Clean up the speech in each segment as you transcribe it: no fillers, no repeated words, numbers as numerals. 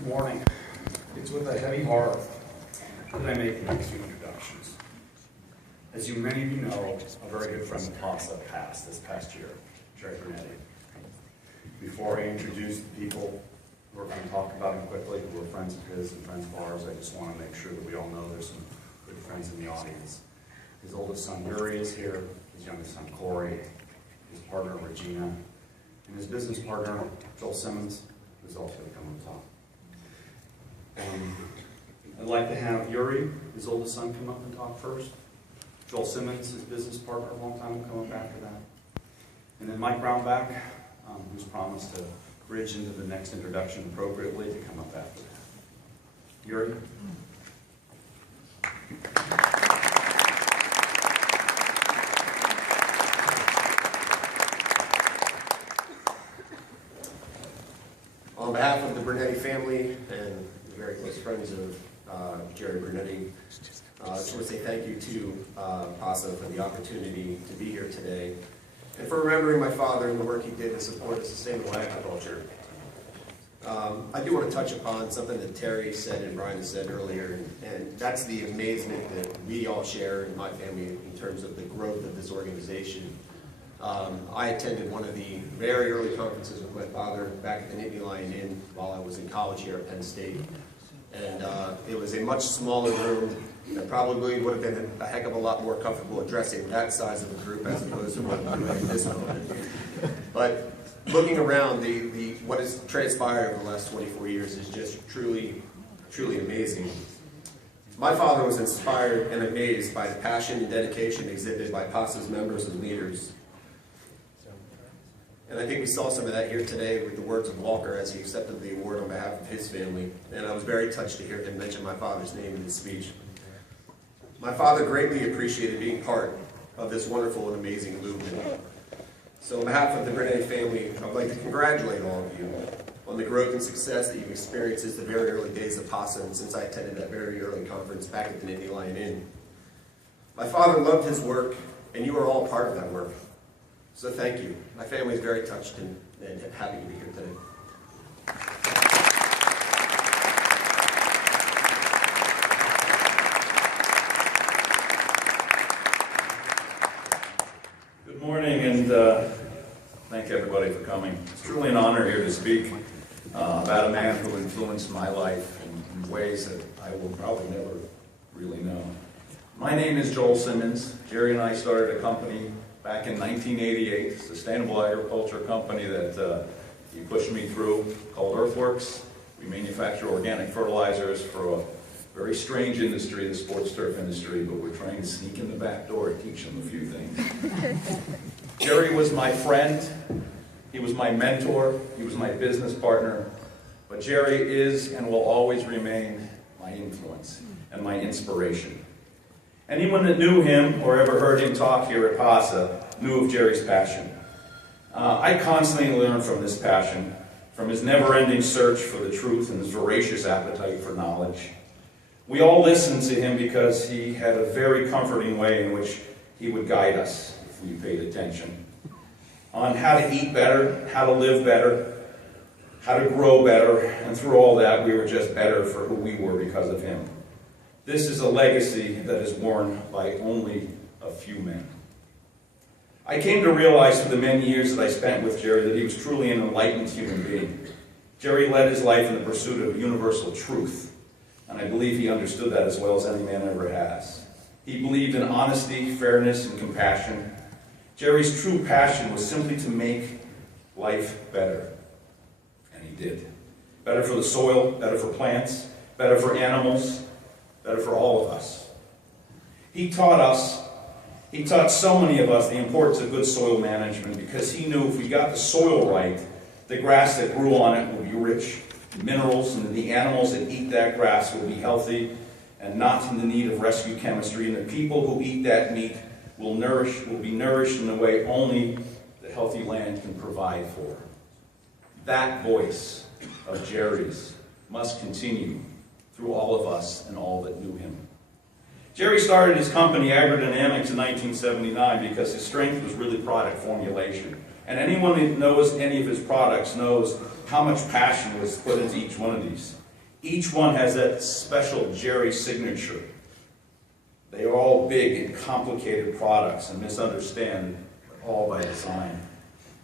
Good morning. It's with a heavy heart that I make the next few introductions. As many of you know, a very good friend of PASA passed this past year, Jerry Brunetti. Before I introduce the people who are going to talk about him quickly, who are friends of his and friends of ours, I just want to make sure that we all know there's some good friends in the audience. His oldest son, Yuri, is here. His youngest son, Corey. His partner, Regina. And his business partner, Joel Simmons, who's also going to come on top. I'd like to have Yuri, his oldest son, come up and talk first. Joel Simmons, his business partner, a long time, will come up after that. And then Mike Brownback, who's promised to bridge into the next introduction appropriately, to come up after that. Yuri? On behalf of the Brunetti family and the very close friends of Jerry Brunetti, I just want to say thank you to PASA for the opportunity to be here today and for remembering my father and the work he did to support a sustainable agriculture. I do want to touch upon something that Terry said and Brian said earlier, and that's the amazement that we all share in my family in terms of the growth of this organization. I attended one of the very early conferences with my father back at the Nittany Lion Inn while I was in college here at Penn State. And it was a much smaller room that probably would have been a heck of a lot more comfortable addressing that size of a group as opposed to what I'm doing at this moment. But looking around, what has transpired over the last 24 years is just truly, truly amazing. My father was inspired and amazed by the passion and dedication exhibited by PASA's members and leaders. And I think we saw some of that here today with the words of Walker as he accepted the award on behalf of his family. And I was very touched to hear him mention my father's name in his speech. My father greatly appreciated being part of this wonderful and amazing movement. So on behalf of the Brunetti family, I would like to congratulate all of you on the growth and success that you've experienced since the very early days of PASA and since I attended that very early conference back at the Nittany Lion Inn. My father loved his work, and you are all part of that work. So thank you. My family is very touched and happy to be here today. Good morning, and thank everybody for coming. It's truly an honor here to speak about a man who influenced my life in ways that I will probably never really know. My name is Joel Simmons. Jerry and I started a company back in 1988, sustainable agriculture company that he pushed me through, called Earthworks. We manufacture organic fertilizers for a very strange industry, the sports turf industry, but we're trying to sneak in the back door and teach them a few things. Jerry was my friend, he was my mentor, he was my business partner, but Jerry is and will always remain my influence and my inspiration. Anyone that knew him or ever heard him talk here at PASA knew of Jerry's passion. I constantly learn from this passion, from his never-ending search for the truth and his voracious appetite for knowledge. We all listened to him because he had a very comforting way in which he would guide us, if we paid attention, on how to eat better, how to live better, how to grow better, and through all that we were just better for who we were because of him. This is a legacy that is worn by only a few men. I came to realize through the many years that I spent with Jerry that he was truly an enlightened human being. Jerry led his life in the pursuit of universal truth, and I believe he understood that as well as any man ever has. He believed in honesty, fairness, and compassion. Jerry's true passion was simply to make life better, and he did. Better for the soil, better for plants, better for animals, better for all of us. He taught so many of us the importance of good soil management because he knew if we got the soil right, the grass that grew on it would be rich in minerals, and the animals that eat that grass will be healthy and not in the need of rescue chemistry, and the people who eat that meat will be nourished in a way only the healthy land can provide for. That voice of Jerry's must continue through all of us and all that knew him. Jerry started his company, Agrodynamics, in 1979 because his strength was really product formulation. And anyone who knows any of his products knows how much passion was put into each one of these. Each one has that special Jerry signature. They are all big and complicated products and misunderstood, all by design.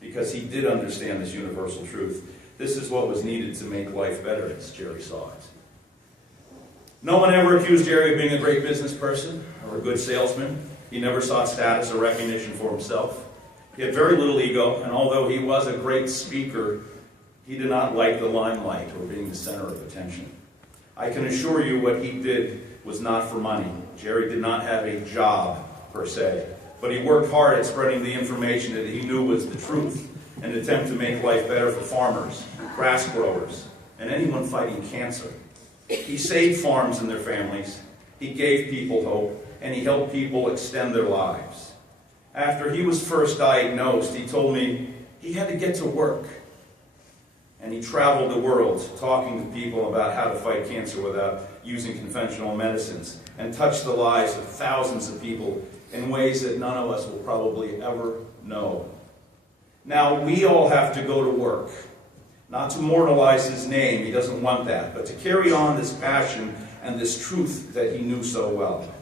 Because he did understand this universal truth. This is what was needed to make life better, as Jerry saw it. No one ever accused Jerry of being a great business person or a good salesman. He never sought status or recognition for himself. He had very little ego, and although he was a great speaker, he did not like the limelight or being the center of attention. I can assure you what he did was not for money. Jerry did not have a job, per se, but he worked hard at spreading the information that he knew was the truth in an attempt to make life better for farmers, grass growers, and anyone fighting cancer. He saved farms and their families, he gave people hope, and he helped people extend their lives. After he was first diagnosed, he told me he had to get to work. And he traveled the world talking to people about how to fight cancer without using conventional medicines, and touched the lives of thousands of people in ways that none of us will probably ever know. Now, we all have to go to work, not to immortalize his name, he doesn't want that, but to carry on this passion and this truth that he knew so well.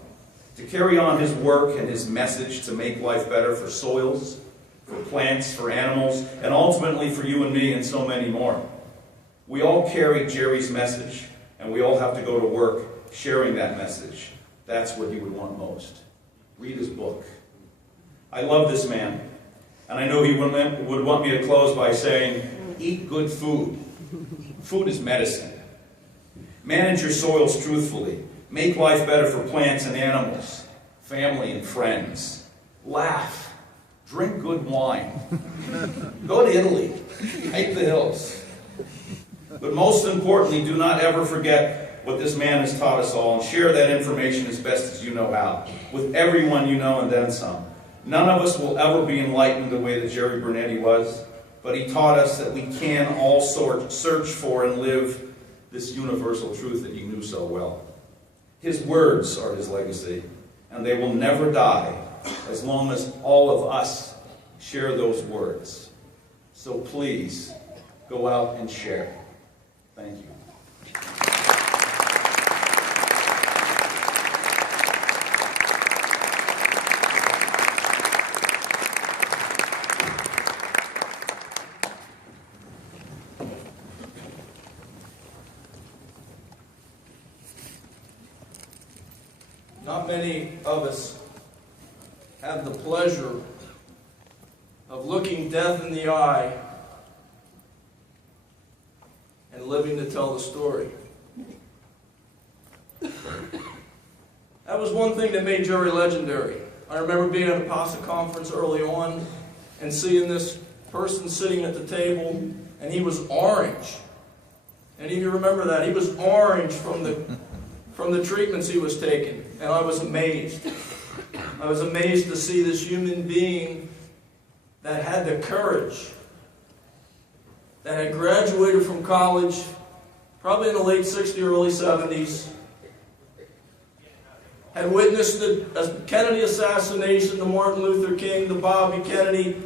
To carry on his work and his message to make life better for soils, for plants, for animals, and ultimately for you and me and so many more. We all carry Jerry's message, and we all have to go to work sharing that message. That's what he would want most. Read his book. I love this man, and I know he would want me to close by saying, eat good food. Food is medicine. Manage your soils truthfully. Make life better for plants and animals, family and friends. Laugh. Drink good wine. Go to Italy. Hike the hills. But most importantly, do not ever forget what this man has taught us all, and share that information as best as you know how, with everyone you know and then some. None of us will ever be enlightened the way that Jerry Brunetti was, but he taught us that we can all search for and live this universal truth that he knew so well. His words are his legacy, and they will never die as long as all of us share those words. So please, go out and share. Thank you. Not many of us have the pleasure of looking death in the eye and living to tell the story. That was one thing that made Jerry legendary. I remember being at a PASA conference early on and seeing this person sitting at the table, and he was orange. Any of you remember that? He was orange from the treatments he was taking, and I was amazed. I was amazed to see this human being that had the courage, that had graduated from college, probably in the late 60s, early 70s, had witnessed the Kennedy assassination, the Martin Luther King, the Bobby Kennedy,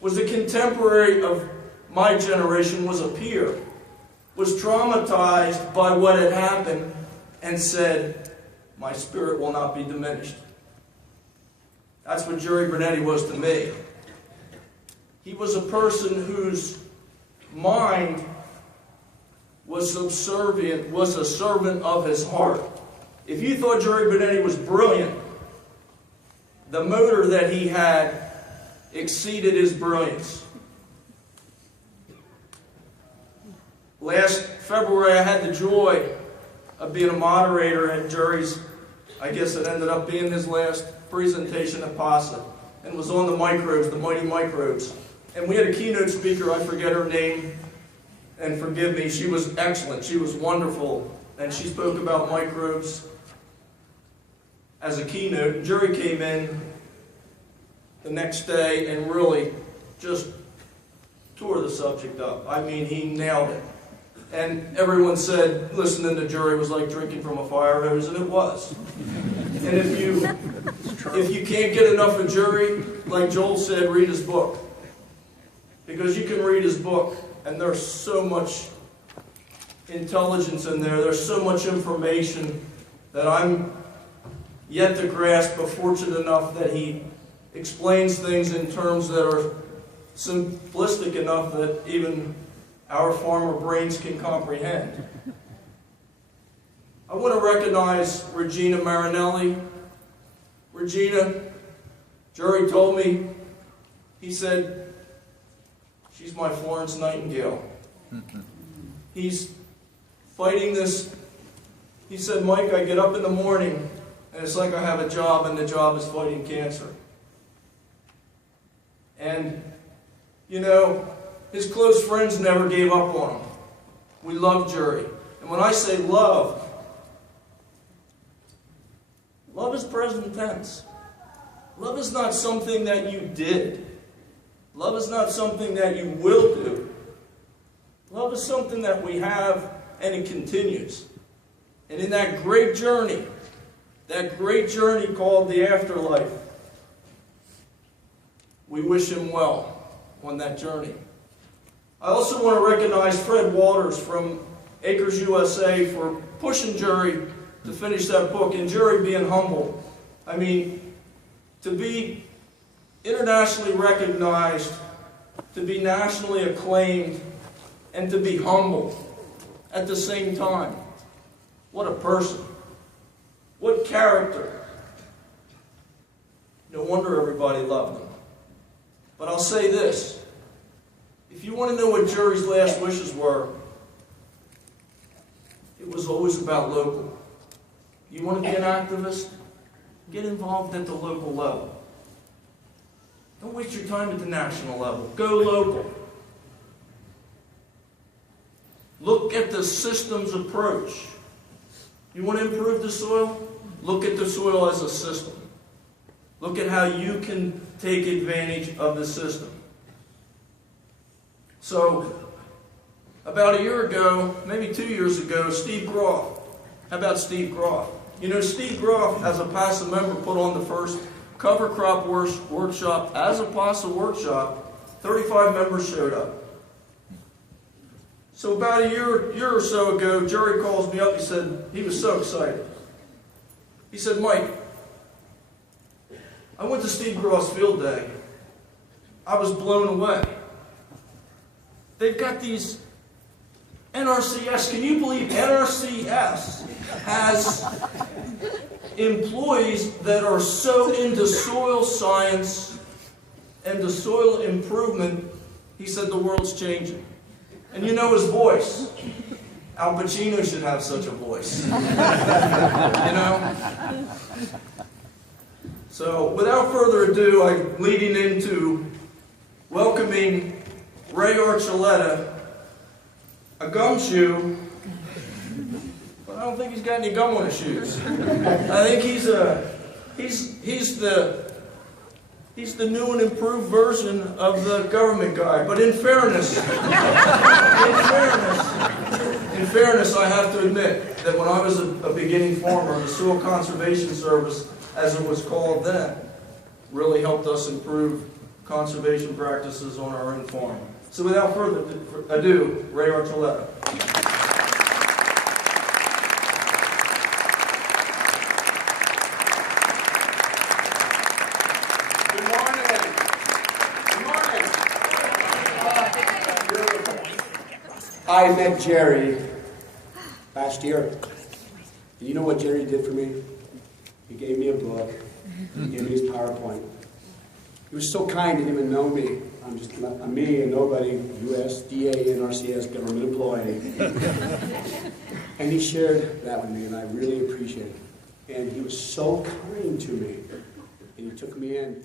was a contemporary of my generation, was a peer, was traumatized by what had happened, and said, my spirit will not be diminished. That's what Jerry Brunetti was to me. He was a person whose mind was subservient, was a servant of his heart. If you thought Jerry Brunetti was brilliant, the motor that he had exceeded his brilliance. Last February, I had the joy of being a moderator at Jerry's, I guess it ended up being his last presentation at PASA, and was on the microbes, the mighty microbes. And we had a keynote speaker, I forget her name, and forgive me, she was excellent, she was wonderful, and she spoke about microbes as a keynote. And Jerry came in the next day and really just tore the subject up. I mean, he nailed it. And everyone said listening to Jerry was like drinking from a fire hose, and it was. And if you can't get enough of Jerry, like Joel said, read his book. Because you can read his book, and there's so much intelligence in there. There's so much information that I'm yet to grasp, but fortunate enough that he explains things in terms that are simplistic enough that even our farmer brains can comprehend. I want to recognize Regina Marinelli. Regina, Jerry told me, he said, she's my Florence Nightingale. He's fighting this. He said, Mike, I get up in the morning and it's like I have a job, and the job is fighting cancer. And, you know, his close friends never gave up on him. We love Jerry. And when I say love, love is present tense. Love is not something that you did. Love is not something that you will do. Love is something that we have, and it continues. And in that great journey called the afterlife, we wish him well on that journey. I also want to recognize Fred Walters from Acres USA for pushing Jerry to finish that book, and Jerry being humble. I mean, to be internationally recognized, to be nationally acclaimed, and to be humble at the same time. What a person. What character. No wonder everybody loved him. But I'll say this. If you want to know what Jerry's last wishes were, it was always about local. You want to be an activist? Get involved at the local level. Don't waste your time at the national level. Go local. Look at the systems approach. You want to improve the soil? Look at the soil as a system. Look at how you can take advantage of the system. So, about a year ago, maybe 2 years ago, Steve Groff. How about Steve Groff? You know, Steve Groff, as a PASA member, put on the first cover crop workshop as a PASA workshop. 35 members showed up. So about a year or so ago, Jerry calls me up. He said, he was so excited. He said, Mike, I went to Steve Groff's field day. I was blown away. They've got these NRCS. Can you believe NRCS has employees that are so into soil science and the soil improvement? He said the world's changing. And you know his voice. Al Pacino should have such a voice. You know? So, without further ado, I'm leading into welcoming Ray Archuleta, a gumshoe, but I don't think he's got any gum on his shoes. I think he's the new and improved version of the government guy. But in fairness, I have to admit that when I was a beginning farmer, the Soil Conservation Service, as it was called then, really helped us improve conservation practices on our own farm. So without further ado, Ray Archuleta. I met Jerry last year. And you know what Jerry did for me? He gave me a book. He gave me his PowerPoint. He was so kind, he didn't even know me. I'm me, a nobody, USDA, NRCS government employee. And he shared that with me, and I really appreciate it. And he was so kind to me. And he took me in.